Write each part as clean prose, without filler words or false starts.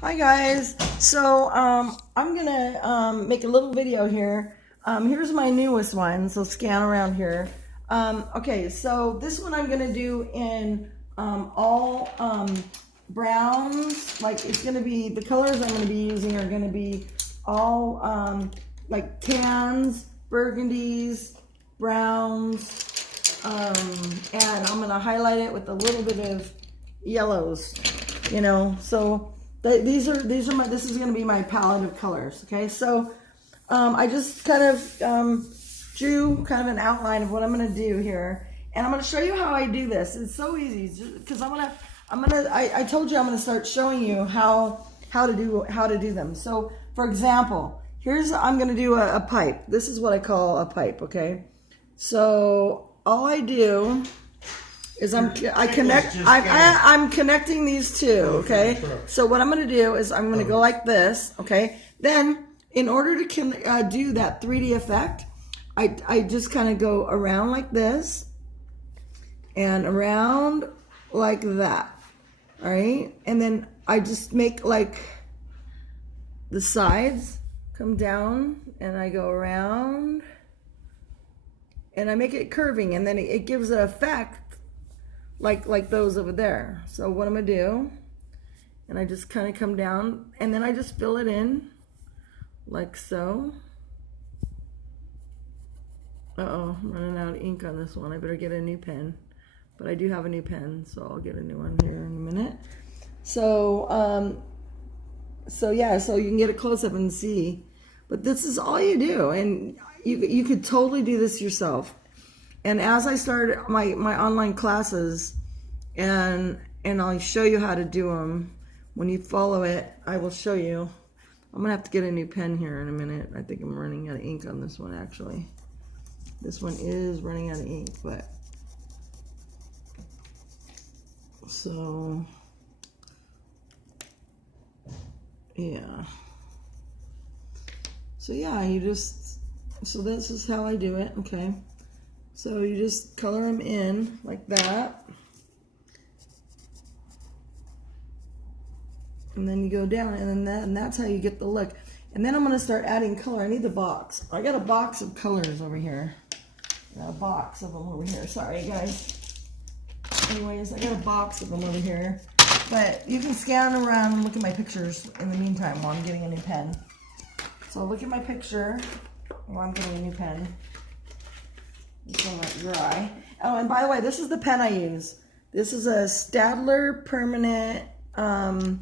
Hi guys, so I'm gonna make a little video here. Here's my newest one, so scan around here. Okay, so this one I'm gonna do in all browns. Like it's gonna be, the colors I'm gonna be using are gonna be all like tans, burgundies, browns, and I'm gonna highlight it with a little bit of yellows, you know. So this is going to be my palette of colors. Okay, so I just kind of drew kind of an outline of what I'm going to do here, and I'm going to show you how I do this. It's so easy because I told you I'm going to start showing you how to do them. So for example, I'm going to do a pipe. This is what I call a pipe. Okay, so all I do is I'm connecting these two, okay? So what I'm going to do is I'm going to go like this, okay? Then in order to do that 3D effect, I just kind of go around like this and around like that, all right? And then I just make like the sides come down and I go around and I make it curving, and then it gives an effect like those over there. So what I'm gonna do, and I just kind of come down and then I just fill it in like so. Uh-oh, I'm running out of ink on this one. I better get a new pen, but I do have a new pen, so I'll get a new one here in a minute. So yeah, so you can get a close-up and see, but this is all you do, and you could totally do this yourself. And as I start my online classes, and I'll show you how to do them, when you follow it, I will show you. I'm gonna have to get a new pen here in a minute. I think I'm running out of ink on this one, actually. This one is running out of ink, but so yeah. So yeah, so this is how I do it, okay? So you just color them in like that. And then you go down, and that's how you get the look. And then I'm going to start adding color. I need the box. I got a box of colors over here. I got a box of them over here. Sorry, guys. Anyways, I got a box of them over here. But you can scan around and look at my pictures in the meantime while I'm getting a new pen. So look at my picture while I'm getting a new pen. It's going to let dry. Oh, and by the way, this is the pen I use. This is a Staedtler permanent fine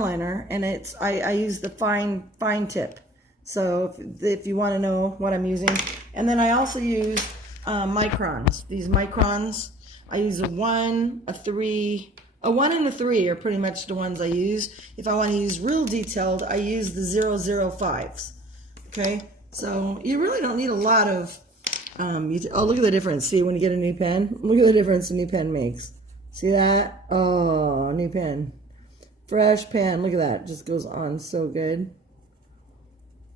liner, and I use the fine tip. So if you want to know what I'm using, and then I also use microns. These microns, I use a 1, a 3. A 1 and a 3 are pretty much the ones I use. If I want to use real detailed, I use the 005s. Okay, so you really don't need a lot of. Oh, look at the difference. See, when you get a new pen, look at the difference a new pen makes. See that? Oh, new pen. Fresh pen. Look at that. Just goes on so good.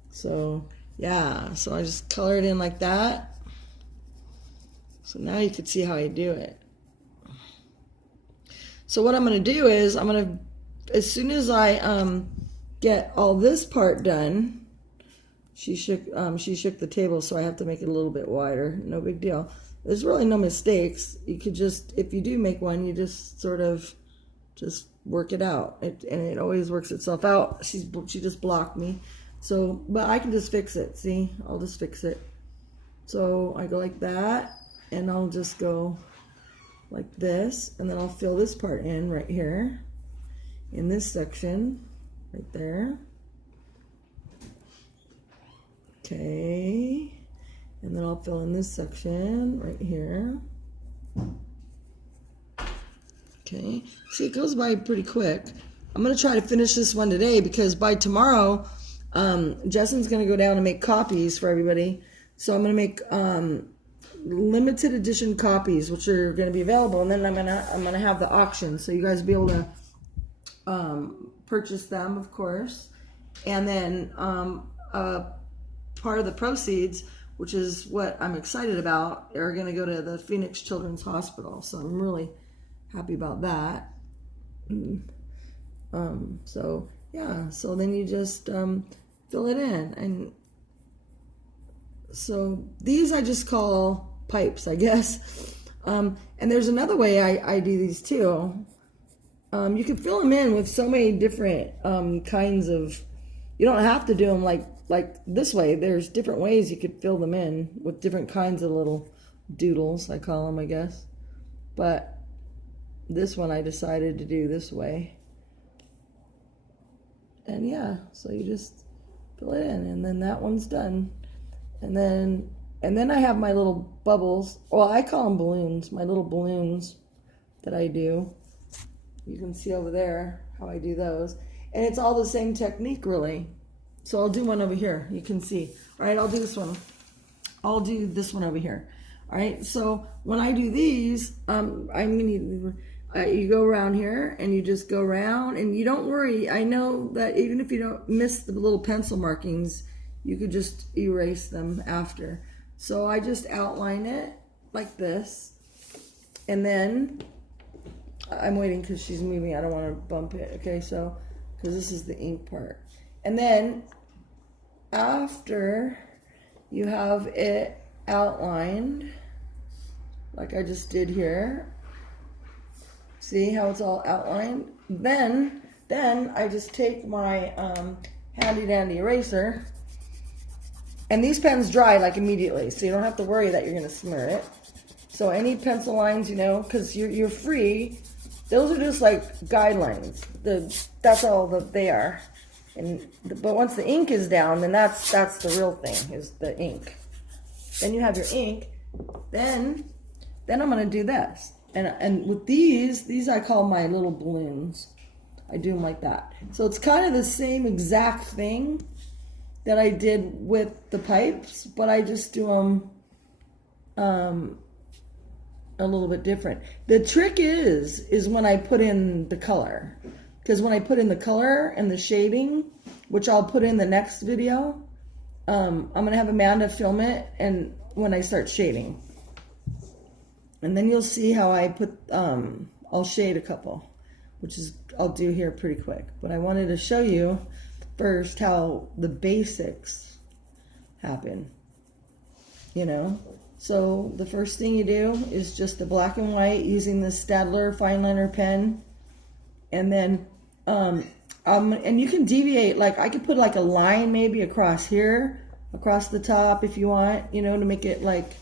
So, yeah. So I just color it in like that. So now you can see how I do it. So what I'm going to do is as soon as I get all this part done, she shook the table, so I have to make it a little bit wider. No big deal. There's really no mistakes. You could just, if you do make one, you just sort of just work it out. And it always works itself out. She just blocked me. So, but I can just fix it. See, I'll just fix it. So I go like that, and I'll just go like this, and then I'll fill this part in right here, in this section, right there. Okay, and then I'll fill in this section right here. Okay, see, it goes by pretty quick. I'm going to try to finish this one today, because by tomorrow, Justin's going to go down and make copies for everybody. So I'm going to make limited edition copies, which are going to be available, and then I'm gonna have the auction, so you guys will be able to purchase them, of course, and then part of the proceeds, which is what I'm excited about, are going to go to the Phoenix Children's Hospital. So I'm really happy about that. So yeah, so then you just fill it in. And so these I just call pipes, I guess. And there's another way I do these too. You can fill them in with so many different kinds of, you don't have to do them like this way. There's different ways you could fill them in with different kinds of little doodles, I call them, I guess. But this one I decided to do this way. And yeah, so you just fill it in, and then that one's done. And then I have my little bubbles. Well, I call them balloons, my little balloons that I do. You can see over there how I do those. And it's all the same technique, really. So I'll do one over here. You can see. All right, I'll do this one. I'll do this one over here. All right, so when I do these, you go around here and you just go around, and you don't worry. I know that even if you don't miss the little pencil markings, you could just erase them after. So I just outline it like this, and then I'm waiting because she's moving. I don't want to bump it. Okay, so because this is the ink part. And then after you have it outlined, like I just did here, see how it's all outlined? Then I just take my handy dandy eraser, and these pens dry like immediately, so you don't have to worry that you're going to smear it. So any pencil lines, you know, because you're free. Those are just like guidelines. That's all that they are. But once the ink is down, then that's the real thing, is the ink. Then you have your ink. Then I'm going to do this. And with these I call my little balloons. I do them like that. So it's kind of the same exact thing that I did with the pipes, but I just do them a little bit different. The trick is when I put in the color. Because when I put in the color and the shading, which I'll put in the next video, I'm going to have Amanda film it and when I start shading. And then you'll see how I put, I'll shade a couple, which is, I'll do here pretty quick. But I wanted to show you first how the basics happen, you know. So the first thing you do is just the black and white using the Staedtler fine liner pen. And then, and you can deviate, like I could put like a line maybe across here, across the top if you want, you know, to make it like,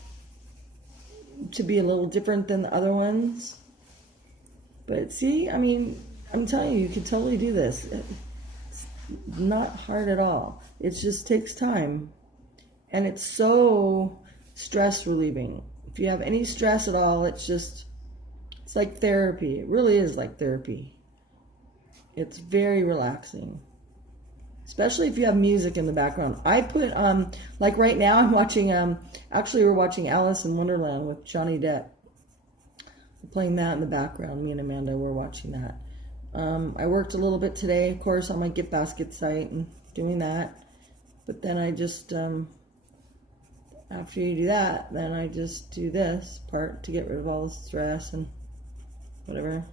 to be a little different than the other ones. But see, I mean, I'm telling you, you can totally do this. It's not hard at all. It just takes time. And it's so stress relieving. If you have any stress at all, it's like therapy. It really is like therapy. It's very relaxing. Especially if you have music in the background. I put, like right now I'm watching, actually we're watching Alice in Wonderland with Johnny Depp. We're playing that in the background. Me and Amanda were watching that. I worked a little bit today, of course, on my Gift Basket site and doing that. But then I just, after you do that, then I just do this part to get rid of all the stress and whatever.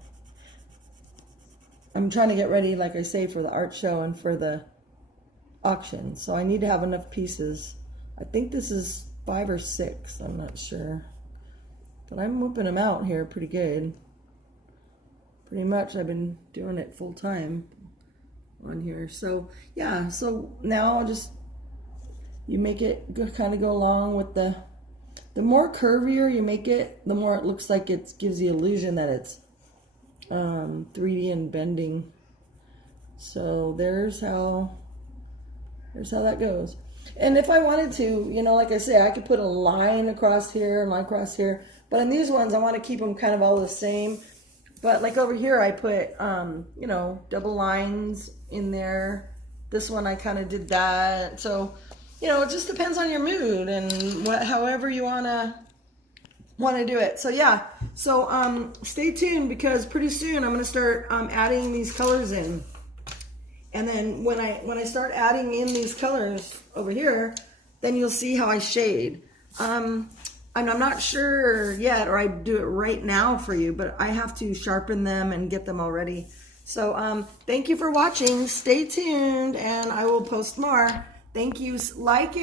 I'm trying to get ready, like I say, for the art show and for the auction. So I need to have enough pieces. I think this is 5 or 6. I'm not sure. But I'm whipping them out here pretty good. Pretty much I've been doing it full time on here. So yeah, so now I'll just, you make it kind of go along with the more curvier you make it, the more it looks like it gives the illusion that it's 3D and bending. So there's how that goes. And if I wanted to, you know, like I say, I could put a line across here and line across here. But in these ones, I want to keep them kind of all the same. But like over here, I put, you know, double lines in there. This one, I kind of did that. So, you know, it just depends on your mood and however you want to do it. So yeah, so stay tuned because pretty soon I'm going to start adding these colors in. And then when I start adding in these colors over here, then you'll see how I shade. And I'm not sure yet, or I do it right now for you, but I have to sharpen them and get them all ready. So thank you for watching. Stay tuned, and I will post more. Thank you. Like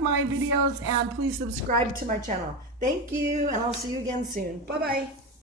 my videos, and please subscribe to my channel. Thank you, and I'll see you again soon. Bye-bye.